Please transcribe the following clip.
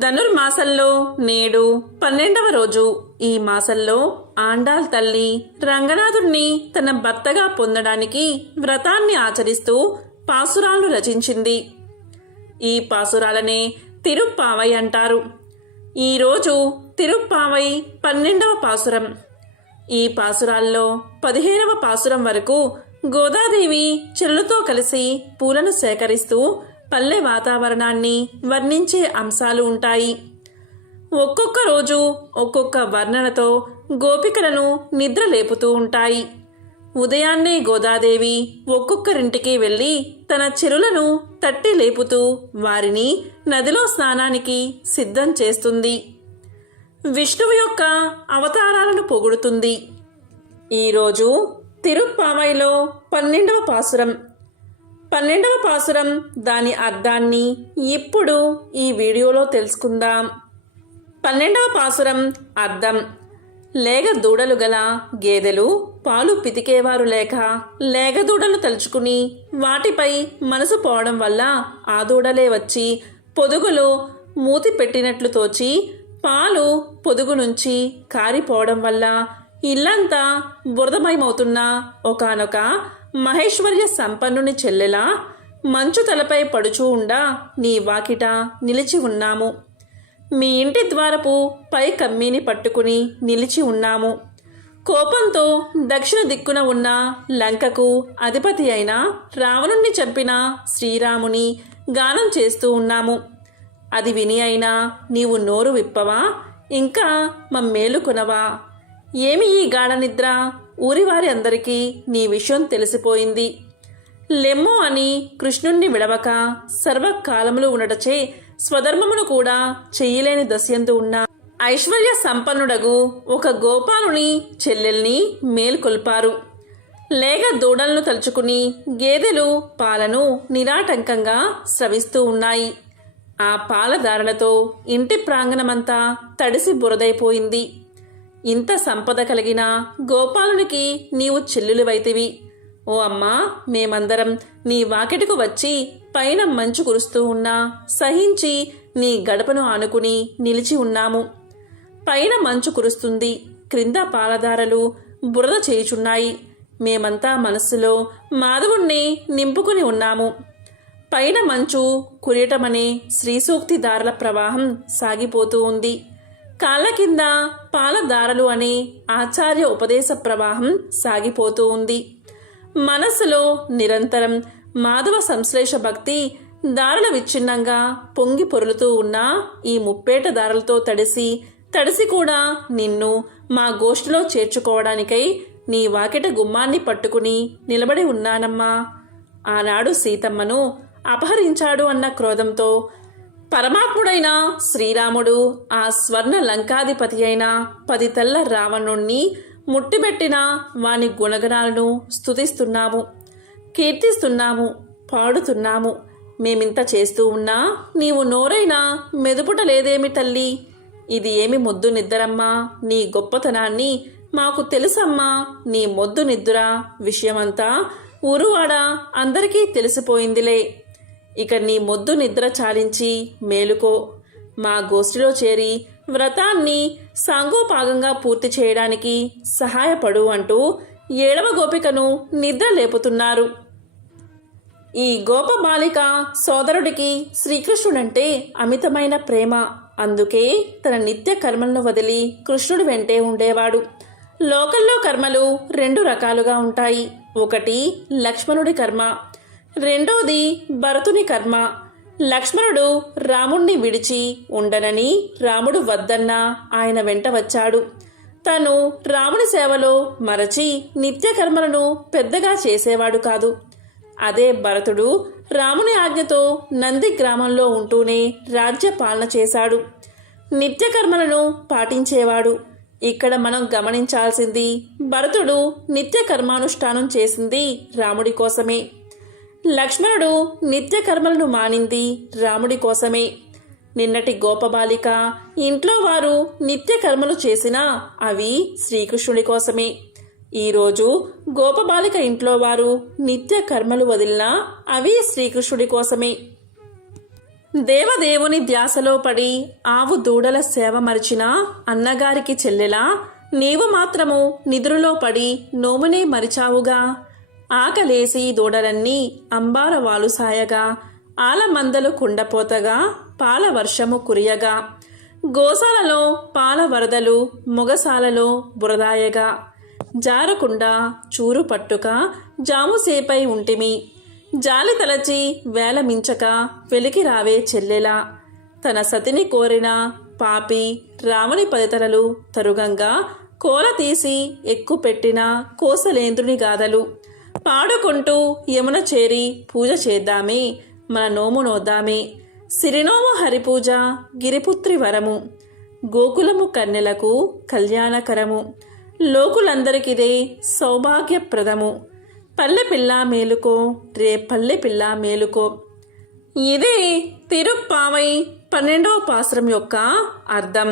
ధనుర్మాసంలో నేడు 12వ రోజు. ఈ మాసంలో ఆండాళ్ తల్లి రంగనాథుణ్ణి తన భర్తగా పొందడానికి వ్రతాన్ని ఆచరిస్తూ పాసురాలు రచించింది. ఈ పాసురాలనే తిరుప్పావై అంటారు. ఈరోజు తిరుప్పావై 12వ పాసురం. ఈ పాసురాల్లో 15వ పాసురం వరకు గోదాదేవి చెల్లుతో కలిసి పూలను సేకరిస్తూ పల్లె వాతావరణాన్ని వర్ణించే అంశాలు ఉంటాయి. ఒక్కొక్క రోజు ఒక్కొక్క వర్ణనతో గోపికలను నిద్ర లేపుతూ ఉంటాయి. ఉదయాన్నే గోదాదేవి ఒక్కొక్కరింటికి వెళ్ళి తన చెరులను తట్టి లేపుతూ వారిని నదిలో స్నానానికి సిద్ధం చేస్తుంది. విష్ణువు యొక్క అవతారాలను పొగుడుతుంది. ఈరోజు తిరుప్పావైలో 12వ పాసురం. 12వ పాసురం దాని అర్థాన్ని ఇప్పుడు ఈ వీడియోలో తెలుసుకుందాం. 12వ పాసురం అర్థం: లేగ దూడలు గల గేదెలు పాలు పితికేవారు లేక లేగదూడలు తలుచుకుని వాటిపై మనసు పోవడం వల్ల ఆ దూడలే వచ్చి పొదుగులో మూతి పెట్టినట్లు తోచి పాలు పొదుగు నుంచి కారిపోవడం వల్ల ఇల్లంతా బురదమయమవుతున్న ఒకానొక మహేశ్వర్య సంపన్నుని చెల్లెలా మంచు తలపై పడుచూ ఉండా నీ వాకిట నిలిచి ఉన్నాము. మీ ఇంటి ద్వారపు పై కమ్మీని పట్టుకుని నిలిచి ఉన్నాము. కోపంతో దక్షిణ దిక్కున ఉన్న లంకకు అధిపతి అయిన రావణుణ్ణి చంపిన శ్రీరాముని గానం చేస్తూ ఉన్నాము. అది విని అయినా నీవు నోరు విప్పవా? ఇంకా మమ్మేలుకొనవా? ఏమి ఈ గాఢ నిద్ర? ఊరివారి అందరికీ నీ విషయం తెలిసిపోయింది. లెమ్మో అని కృష్ణుణ్ణి విడవక సర్వకాలములు ఉండటచే స్వధర్మమును కూడా చెయ్యలేని దశయందు ఉన్న ఐశ్వర్య సంపన్నుడగు ఒక గోపాలుని చెల్లెల్ని మేల్కొల్పారు. లేగ దూడలను తలుచుకుని గేదెలు పాలను నిరాటంకంగా స్రవిస్తూ ఉన్నాయి. ఆ పాలధారలతో ఇంటి ప్రాంగణమంతా తడిసి బురదైపోయింది. ఇంత సంపద కలిగిన గోపాలునికి నీవు చెల్లులివైతివి. ఓ అమ్మా, మేమందరం నీ వాకిటికు వచ్చి పైన మంచు కురుస్తూ ఉన్నా సహించి నీ గడపను ఆనుకుని నిలిచి ఉన్నాము. పైన మంచు కురుస్తుంది, క్రింద పాలధారలు బురద చేయుచున్నాయి. మేమంతా మనస్సులో మాధవుణ్ణి నింపుకుని ఉన్నాము. పైన మంచు కురియటమనే శ్రీసూక్తి దారుల ప్రవాహం సాగిపోతూ ఉంది. కాళ్ళ కింద పాలదారలు అనే ఆచార్య ఉపదేశ ప్రవాహం సాగిపోతూ ఉంది. మనస్సులో నిరంతరం మాధవ సంశ్లేష భక్తి దారుల విచ్ఛిన్నంగా పొంగి పొరులుతూ ఉన్న ఈ ముప్పేట దారులతో తడిసి కూడా నిన్ను మా గోష్ఠిలో చేర్చుకోవడానికై నీ వాకిట గుమ్మాన్ని పట్టుకుని నిలబడి ఉన్నానమ్మా. ఆనాడు సీతమ్మను అపహరించాడు అన్న క్రోధంతో పరమాత్ముడైన శ్రీరాముడు ఆ స్వర్ణ లంకాధిపతి అయిన 10 తల్ల రావణుణ్ణి ముట్టిబెట్టిన వాని గుణగణాలను స్తుతిస్తున్నాము, కీర్తిస్తున్నాము, పాడుతున్నాము. మేమింత చేస్తూ ఉన్నా నీవు నోరైనా మెదుపుట లేదేమి తల్లి? ఇది ఏమి మొద్దు నిద్రమ్మా? నీ గొప్పతనాన్ని మాకు తెలుసమ్మా. నీ మొద్దు నిద్ర విషయమంతా ఊరువాడ అందరికీ తెలిసిపోయిందిలే. ఇక నీ మొద్దు నిద్ర చాలించి మేలుకో. మా గోష్ఠిలో చేరి వ్రతాన్ని సాంగోపాగంగా పూర్తి చేయడానికి సహాయపడు అంటూ 7వ గోపికను నిద్ర లేపుతున్నారు. ఈ గోప బాలిక సోదరుడికి శ్రీకృష్ణుడంటే అమితమైన ప్రేమ. అందుకే తన నిత్య కర్మలను వదిలి కృష్ణుడి వెంటే ఉండేవాడు. లోకల్లో కర్మలు 2 రకాలుగా ఉంటాయి. ఒకటి లక్ష్మణుడి కర్మ, రెండోది భరతుని కర్మ. లక్ష్మణుడు రాముణ్ణి విడిచి ఉండనని రాముడు వద్దన్నా ఆయన వెంట వచ్చాడు. తను రాముని సేవలో మరచి నిత్య కర్మలను పెద్దగా చేసేవాడు కాదు. అదే భరతుడు రాముని ఆజ్ఞతో నంది గ్రామంలో ఉంటూనే రాజ్య పాలన చేశాడు. నిత్య కర్మలను పాటించేవాడు. ఇక్కడ మనం గమనించాల్సింది, భరతుడు నిత్య కర్మానుష్ఠానం చేసింది రాముడి కోసమే. లక్ష్మణుడు నిత్య కర్మలను మానింది రాముడి కోసమే. నిన్నటి గోపబాలిక ఇంట్లో వారు నిత్య కర్మలు చేసినా అవి శ్రీకృష్ణుడి కోసమే. ఈరోజు గోపబాలిక ఇంట్లో వారు నిత్య కర్మలు వదిలినా అవి శ్రీకృష్ణుడి కోసమే. దేవదేవుని ధ్యాసలో పడి ఆవు దూడల సేవ మరిచిన అన్నగారికి చెల్లెలా నీవు మాత్రము నిద్రలో పడి నోమునే మరిచావుగా. ఆకలేసి దూడలన్నీ అంబారవాలు సాయగా, ఆలమందలు కుండపోతగా, పాల వర్షము కురియగా, గోశాలలో పాల వరదలు మొగసాలలో బురదాయగా, జారకుండా చూరు పట్టుక జాముసేపై ఉంటిమి. జాలి తలచి వేలమించక వెలికి రావే చెల్లెలా. తన సతిని కోరిన పాపి రాముని పదితలలు తరుగంగా, కోల తీసి ఎక్కుపెట్టిన కోసలేంద్రుని గాథలు పాడుకుంటూ యమున చేరి పూజ చేద్దామే, మన నోము నోద్దామే. సిరినోము హరిపూజ గిరిపుత్రి వరము, గోకులము కన్నెలకు కళ్యాణకరము, లోకులందరికిదే సౌభాగ్యప్రదము. పల్లె పిల్ల మేలుకో రే పల్లె పిల్ల మేలుకో. ఇదే తిరుప్పావై 12వ పాసురం యొక్క అర్థం.